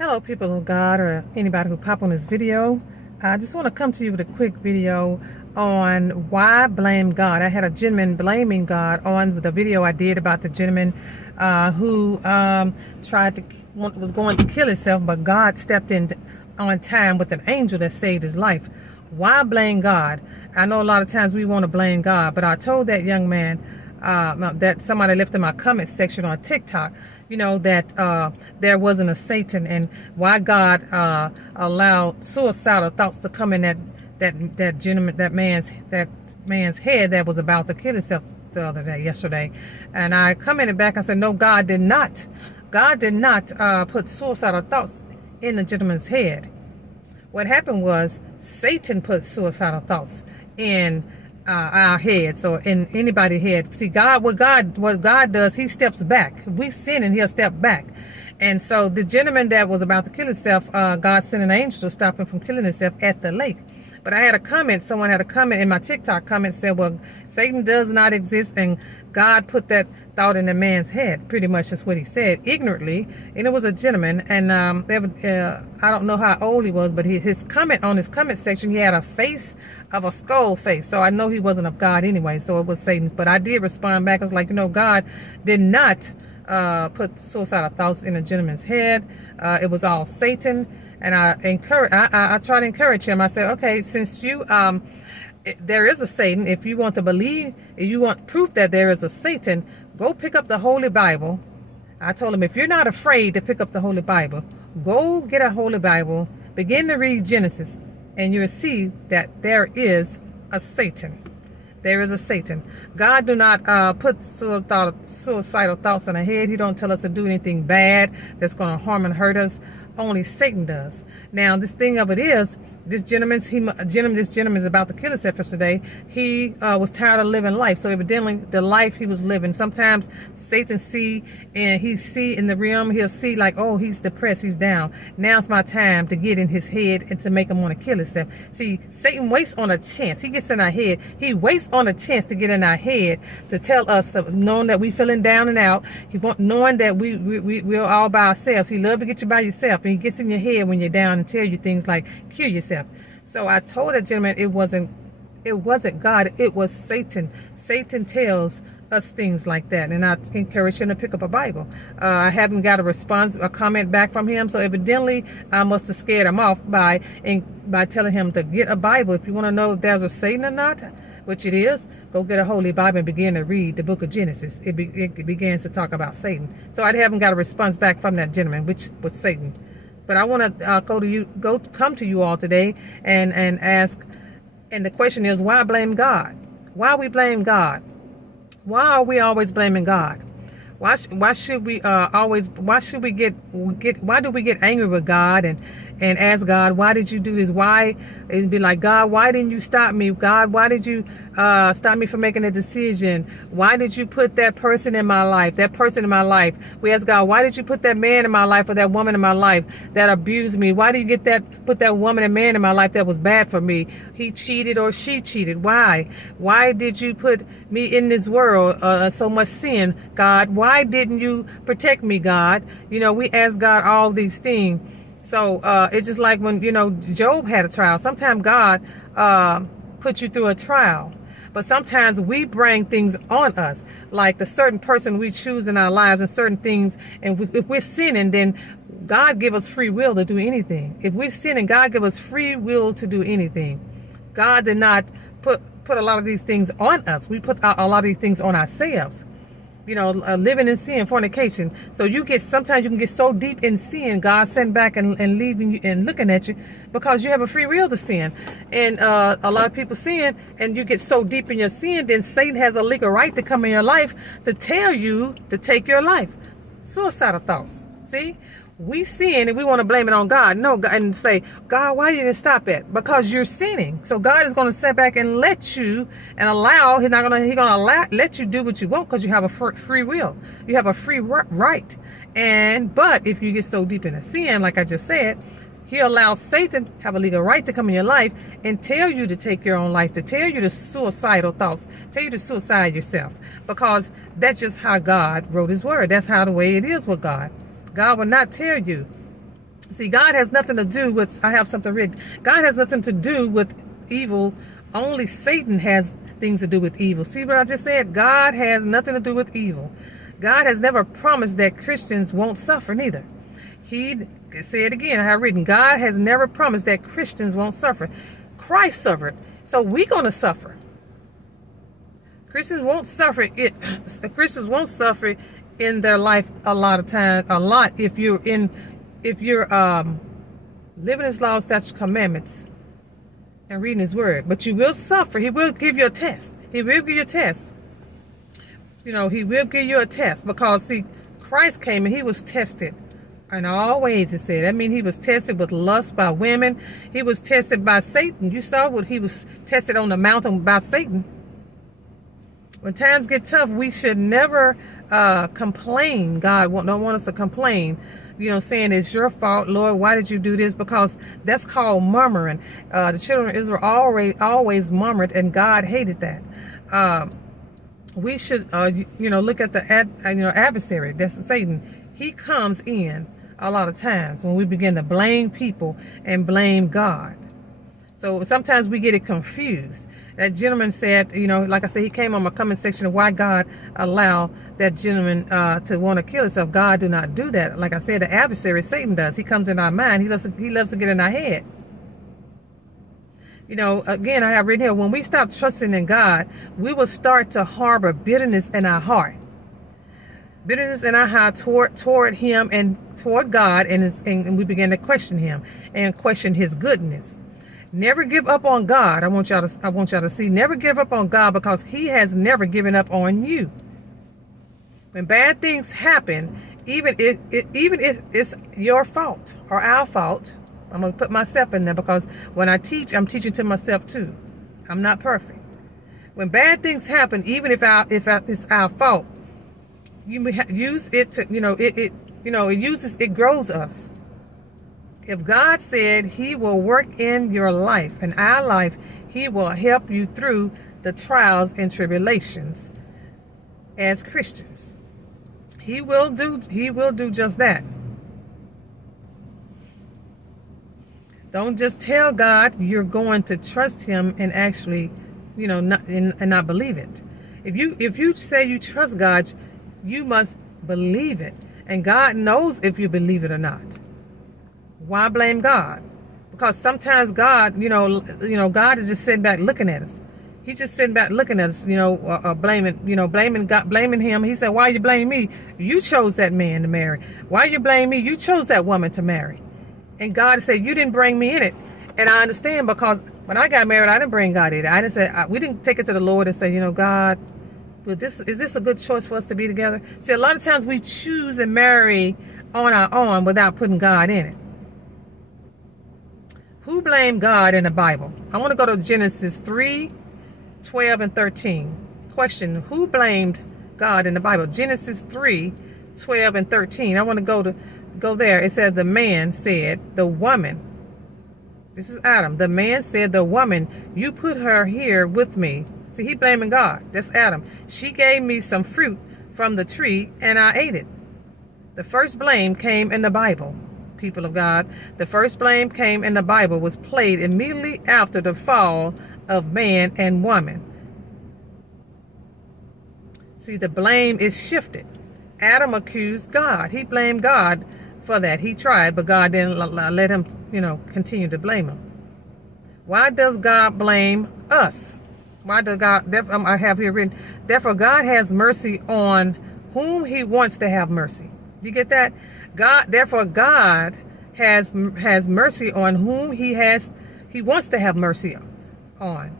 Hello, people of God, or anybody who pop on this video. I just want to come to you with a quick video on why blame God. I had a gentleman blaming God on the video I did about the gentleman who was going to kill himself, but God stepped in on time with an angel that saved his life. Why blame God? I know a lot of times we want to blame God, but I told that young man that somebody left in my comment section on TikTok, that there wasn't a Satan, and why God allowed suicidal thoughts to come in that man's head that was about to kill himself yesterday. And I commented back and said, no, God did not put suicidal thoughts in the gentleman's head. What happened was Satan put suicidal thoughts in our heads, or in anybody's head. See, what God does, he steps back. We sin and he'll step back. And so the gentleman that was about to kill himself, God sent an angel to stop him from killing himself at the lake. But I had a comment, someone had a comment in my TikTok comment, said, well, Satan does not exist, and God put that thought in the man's head. Pretty much that's what he said, ignorantly. And it was a gentleman, and I don't know how old he was, but his comment on his comment section, he had a face of a skull face. So I know he wasn't of God anyway, so it was Satan. But I did respond back. I was like, God did not put suicidal thoughts in a gentleman's head. It was all Satan. And I try to encourage him. I said, okay, since there is a Satan, if you want to believe, if you want proof that there is a Satan, go pick up the Holy Bible. I told him, if you're not afraid to pick up the Holy Bible, go get a Holy Bible, begin to read Genesis, and you'll see that there is a Satan. There is a Satan. God do not put suicidal thoughts in our head. He don't tell us to do anything bad that's going to harm and hurt us. Only Satan does. Now, this thing of it is, this gentleman's about to kill himself yesterday. He was tired of living life. So evidently, the life he was living, sometimes Satan see in the realm, he'll see like, oh, he's depressed, he's down. Now's my time to get in his head and to make him want to kill himself. See, Satan waits on a chance. He gets in our head. He waits on a chance to get in our head to tell us, knowing that we feeling down and out. Knowing that we're all by ourselves. He loves to get you by yourself, and he gets in your head when you're down and tell you things like, kill yourself. So I told that gentleman it wasn't God, it was Satan. Satan tells us things like that, and I encourage him to pick up a Bible. I haven't got a comment back from him, so evidently I must have scared him off by telling him to get a Bible. If you want to know if there's a Satan or not, which it is, go get a Holy Bible and begin to read the book of Genesis. It begins to talk about Satan. So I haven't got a response back from that gentleman, which was Satan. But I want to come to you all today and ask, and the question is, why blame God? Why we blame God? Why are we always blaming God? Why do we get angry with God and ask God, why did you do this? Why? And be like, God, why didn't you stop me? God, why did you stop me from making a decision? Why did you put that person in my life? We ask God, why did you put that man in my life or that woman in my life that abused me? Why did you put that woman and man in my life that was bad for me? He cheated or she cheated. Why? Why did you put me in this world, so much sin? God, why didn't you protect me, God? We ask God all these things. So it's just like when, Job had a trial. Sometimes God puts you through a trial. But sometimes we bring things on us, like the certain person we choose in our lives and certain things. And if we're sinning, then God give us free will to do anything. If we're sinning, God give us free will to do anything. God did not put a lot of these things on us. We put a lot of these things on ourselves. Living in sin, fornication. So sometimes you can get so deep in sin, God sitting back and leaving you and looking at you because you have a free will to sin. And a lot of people sin, and you get so deep in your sin, then Satan has a legal right to come in your life to tell you to take your life. Suicidal thoughts. See? We sin and we want to blame it on God. No, God, and say, God, why didn't you stop it? Because you're sinning. So God is going to sit back and let you and allow. He's going to let you do what you want because you have a free will. You have a free right. But if you get so deep in a sin, like I just said, he allows Satan to have a legal right to come in your life and tell you to take your own life, to tell you the suicidal thoughts, tell you to suicide yourself, because that's just how God wrote his word. That's how the way it is with God. God will not tell you See, God has nothing to do with, I have something written. God has nothing to do with evil. Only Satan has things to do with evil. See what I just said? God has nothing to do with evil. God has never promised that Christians won't suffer neither. He said again, I have written, God has never promised that Christians won't suffer. Christ suffered, so we're going to suffer. Christians won't suffer it. Christians won't suffer in their life a lot of times. A lot if you're living His law, statutes, commandments, and reading His word. But you will suffer. He will give you a test. He will give you a test. You know, He will give you a test because see, Christ came and He was tested in all ways. It said. I mean, He was tested with lust by women. He was tested by Satan. You saw what He was tested on the mountain by Satan. When times get tough, we should never complain. God don't want us to complain, you know, saying it's your fault, Lord, why did you do this? Because that's called murmuring. The children of Israel always murmured, and God hated that. We should, you know, look at the adversary. That's Satan. He comes in a lot of times when we begin to blame people and blame God. So sometimes we get it confused. That gentleman said, you know, like I said, he came on my comment section of why God allowed that gentleman to want to kill himself. God do not do that. Like I said, the adversary, Satan, does. He comes in our mind. He loves to get in our head. You know, again, I have written here, when we stop trusting in God, we will start to harbor bitterness in our heart. Bitterness in our heart toward Him and toward God, and we begin to question Him and question His goodness. Never give up on God. I want y'all to see. Never give up on God because He has never given up on you. When bad things happen, even if it's your fault or our fault, I'm gonna put myself in there because when I teach, I'm teaching to myself too. I'm not perfect. When bad things happen, even if it's our fault, you use it to it grows us. If God said He will work in your life and our life, He will help you through the trials and tribulations as Christians. He will do just that. Don't just tell God you're going to trust Him and actually, not believe it. If you say you trust God, you must believe it. And God knows if you believe it or not. Why blame God? Because sometimes God, God is just sitting back looking at us. He's just sitting back looking at us, blaming God, blaming Him. He said, why you blame me? You chose that man to marry. Why you blame me? You chose that woman to marry. And God said, you didn't bring me in it. And I understand because when I got married, I didn't bring God in it. I didn't say, we didn't take it to the Lord and say, God, is this a good choice for us to be together? See, a lot of times we choose and marry on our own without putting God in it. Who blamed God in the Bible? I want to go to Genesis 3:12 and 13. Question, who blamed God in the Bible? Genesis 3:12 and 13. I want to go there. It says the man said, the woman. This is Adam. The man said, the woman, you put her here with me. See, he blaming God. That's Adam. She gave me some fruit from the tree and I ate it. The first blame came in the Bible. People of God, the first blame came in the Bible was played immediately after the fall of man and woman. See, the blame is shifted. Adam accused God. He blamed God for that. He tried, but God didn't let him, continue to blame him. Why does God blame us? Why does God, I have here written, therefore God has mercy on whom He wants to have mercy. You get that? Therefore God has mercy on whom He wants to have mercy on.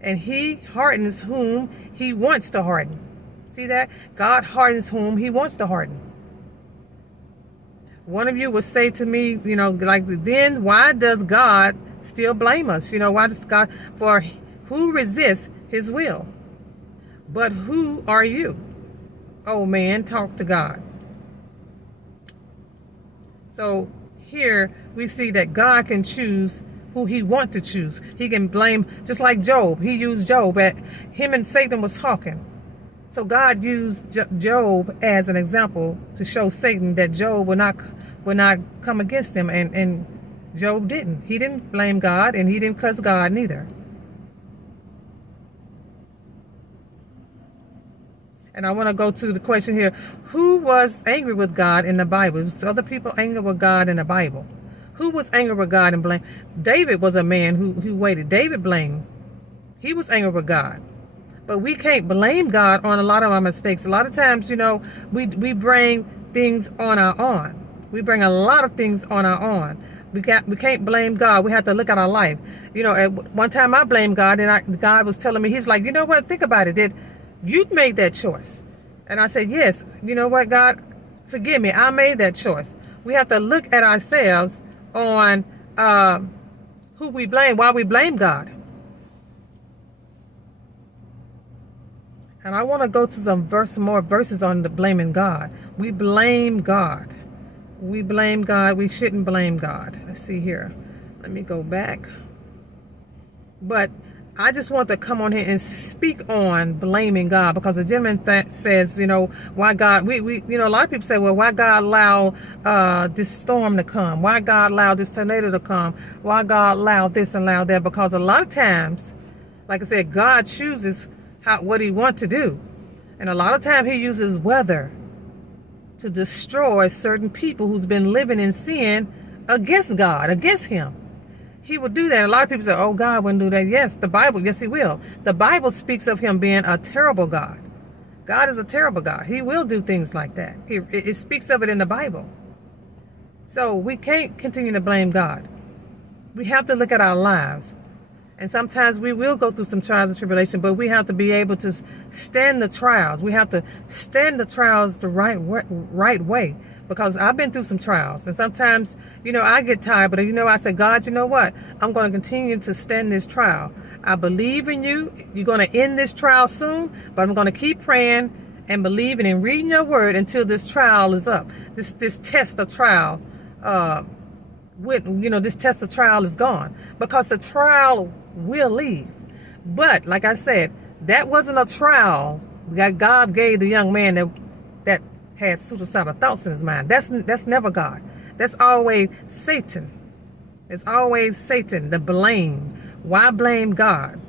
And He hardens whom He wants to harden. See that? God hardens whom He wants to harden. One of you would say to me, then why does God still blame us? Why does God, for who resists His will? But who are you? Oh man, talk to God. So here we see that God can choose who He wants to choose. He can blame, just like Job. He used Job. Him and Satan was talking. So God used Job as an example to show Satan that Job will not would not come against him, and Job didn't. He didn't blame God, and he didn't cuss God neither. And I want to go to the question here. Who was angry with God in the Bible? Was other people angry with God in the Bible? Who was angry with God and blamed? David was a man who waited. David blamed. He was angry with God. But we can't blame God on a lot of our mistakes. A lot of times, we bring things on our own. We bring a lot of things on our own. We can't blame God. We have to look at our life. At one time I blamed God, and God was telling me, He's like, you know what? Think about it. You made that choice. And I said, yes. You know what, God? Forgive me. I made that choice. We have to look at ourselves on who we blame, why we blame God. And I want to go to some more verses on the blaming God. We blame God. We blame God. We shouldn't blame God. Let's see here. Let me go back. But I just want to come on here and speak on blaming God, because the gentleman says, why God, we a lot of people say, well, why God allow this storm to come? Why God allow this tornado to come? Why God allow this and allow that? Because a lot of times, like I said, God chooses what He wants to do. And a lot of times He uses weather to destroy certain people who's been living in sin against God, against Him. He will do that. A lot of people say, oh, God wouldn't do that. Yes, the Bible, yes, He will. The Bible speaks of Him being a terrible God. God is a terrible God. He will do things like that. It speaks of it in the Bible. So we can't continue to blame God. We have to look at our lives. And sometimes we will go through some trials and tribulation, but we have to be able to stand the trials. We have to stand the trials the right way. Because I've been through some trials, and sometimes, I get tired, but I say, God, you know what? I'm going to continue to stand this trial. I believe in you. You're going to end this trial soon, but I'm going to keep praying and believing and reading your word until this trial is up. This test of trial, this test of trial is gone, because the trial will leave. But like I said, that wasn't a trial that God gave the young man that had suicidal thoughts in his mind. That's never God. That's always Satan. It's always Satan, the blame. Why blame God?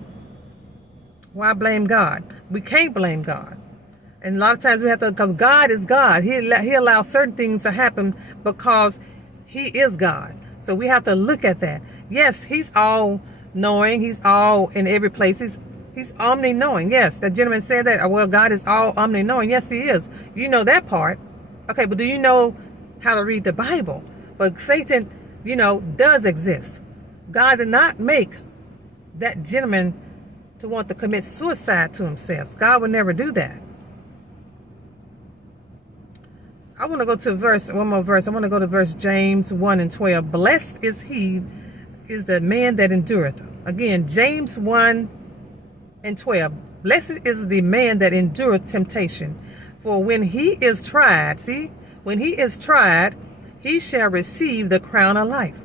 Why blame God? We can't blame God. And a lot of times we have to, because God is God. He allows certain things to happen because He is God. So we have to look at that. Yes, He's all knowing. He's all in every place. He's omni-knowing. Yes, that gentleman said that. Well, God is all omni-knowing. Yes, He is. You know that part. Okay, but do you know how to read the Bible? But Satan, does exist. God did not make that gentleman to want to commit suicide to himself. God would never do that. I want to go to one more verse. I want to go to verse James 1:12. Blessed is the man that endureth. Again, James 1:12. Blessed is the man that endureth temptation. For when he is tried, he shall receive the crown of life,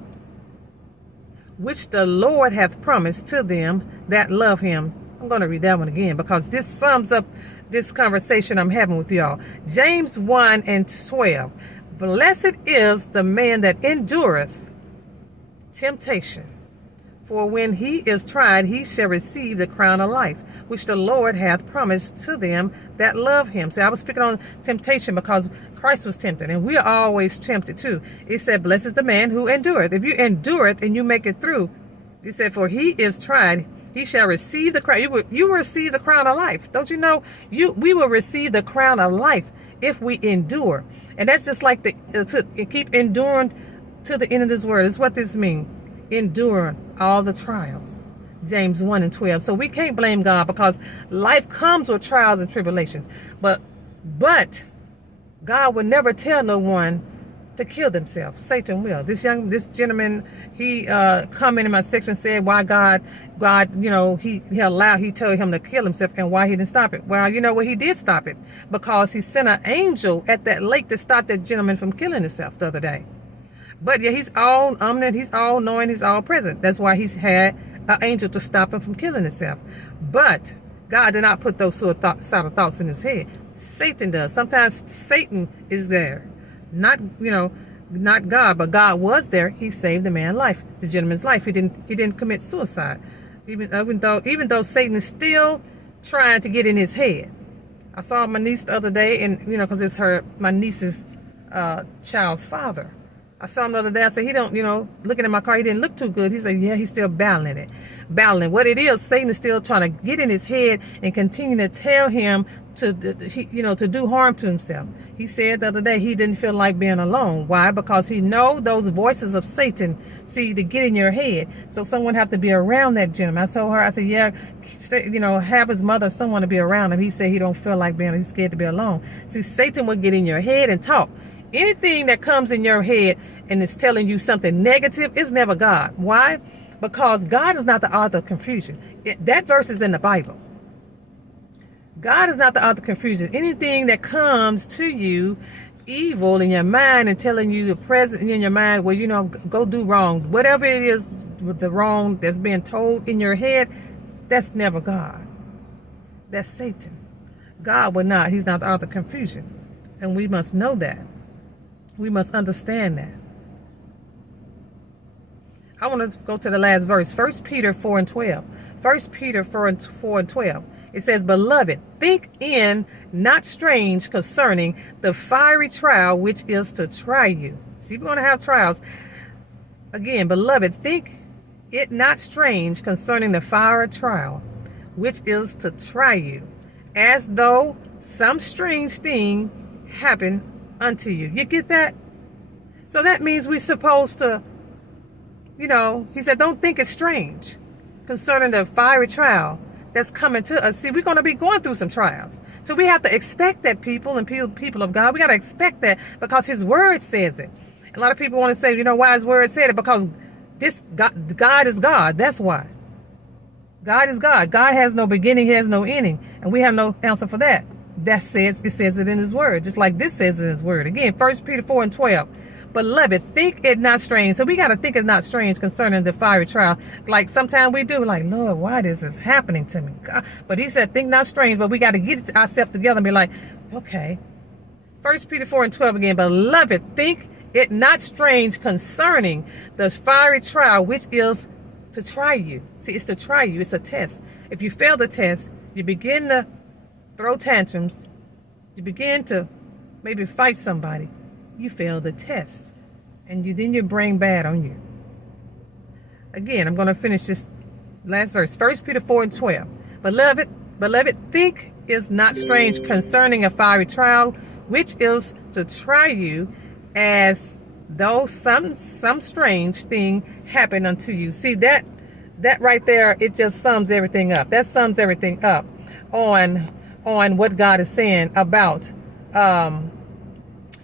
which the Lord hath promised to them that love Him. I'm going to read that one again, because this sums up this conversation I'm having with y'all. James 1:12. Blessed is the man that endureth temptation. For when he is tried, he shall receive the crown of life, which the Lord hath promised to them that love Him. See, I was speaking on temptation because Christ was tempted, and we are always tempted too. It said, blessed is the man who endureth. If you endureth and you make it through, it said, for he is tried, he shall receive the crown. You will receive the crown of life. Don't you know? We will receive the crown of life if we endure. And that's just like to keep enduring to the end of this word. Is what this means. Endure all the trials. James 1:12. So we can't blame God, because life comes with trials and tribulations. But God would never tell no one to kill themselves. Satan will. This gentleman, he come in my section, said why God, he told him to kill himself, and why he didn't stop it. Well, you know what? He did stop it, because he sent an angel at that lake to stop that gentleman from killing himself the other day. But yeah, He's all omniscient, He's all knowing, He's all present. That's why He's had an angel to stop him from killing himself. But God did not put those suicidal thoughts in his head. Satan does. Sometimes Satan is there. Not, not God, but God was there. He saved the man's life, the gentleman's life. He didn't commit suicide, even though Satan is still trying to get in his head. I saw my niece the other day, and because it's my niece's child's father. I saw him the other day. I said, he don't, looking at my car, he didn't look too good. He said, yeah, he's still battling it. What it is, Satan is still trying to get in his head and continue to tell him to do harm to himself. He said the other day he didn't feel like being alone. Why? Because he know those voices of Satan, to get in your head. So someone have to be around that gentleman. I told her, I said, yeah, have his mother, someone to be around him. He said he don't feel like he's scared to be alone. See, Satan will get in your head and talk. Anything that comes in your head and is telling you something negative is never God. Why? Because God is not the author of confusion. That verse is in the Bible. God is not the author of confusion. Anything that comes to you evil in your mind and telling you the present in your mind, well, go do wrong. Whatever it is, the wrong that's being told in your head, that's never God. That's Satan. God would not. He's not the author of confusion. And we must know that. We must understand that. I want to go to the last verse, 1 Peter 4:12. 1 Peter 4:12. It says, beloved, think in not strange concerning the fiery trial which is to try you. See, we're going to have trials. Again, beloved, think it not strange concerning the fiery trial which is to try you, as though some strange thing happened unto you. You get that? So that means we're supposed to, he said, don't think it's strange concerning the fiery trial that's coming to us. See, we're going to be going through some trials. So we have to expect that, people of God. We got to expect that because his word says it. A lot of people want to say, why his word said it? Because God is God. That's why. God is God. God has no beginning. He has no ending. And we have no answer for that. It says it in his word. Just like this says in his word. Again, 1 Peter 4:12. Beloved, think it not strange. So we got to think it's not strange concerning the fiery trial. Like sometimes we do, like, Lord, why this is happening to me? God. But he said, think not strange. But we got to get ourselves together and be like, okay. 1 Peter 4:12 again. Beloved, think it not strange concerning the fiery trial, which is to try you. See, it's to try you. It's a test. If you fail the test, you begin to throw tantrums. You begin to maybe fight somebody. You fail the test, and then your brain bad on you. Again, I'm going to finish this last verse. 1 Peter 4:12. Beloved, think is not strange concerning a fiery trial, which is to try you, as though some strange thing happened unto you. See, that right there, it just sums everything up. That sums everything up on what God is saying about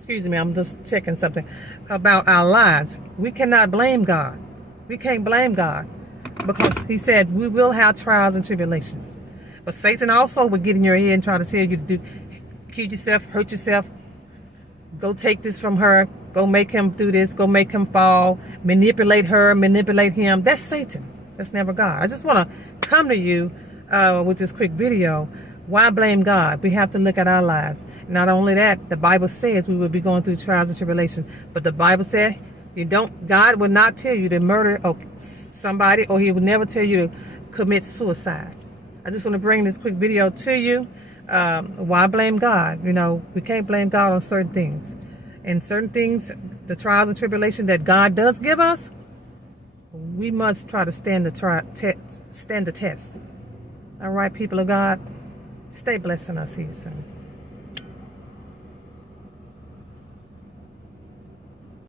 excuse me, I'm just checking something about our lives. We cannot blame God. We can't blame God because he said we will have trials and tribulations. But Satan also will get in your head and try to tell you to kill yourself, hurt yourself, go take this from her, go make him do this, go make him fall, manipulate her, manipulate him. That's Satan. That's never God. I just want to come to you with this quick video. Why blame God? We have to look at our lives. Not only that, the Bible says we will be going through trials and tribulations. But the Bible said God will not tell you to murder somebody, or he will never tell you to commit suicide. I just want to bring this quick video to you. Why blame God? We can't blame God on certain things. And certain things, the trials and tribulation that God does give us, we must try to stand the test. All right, people of God, stay blessed in our season.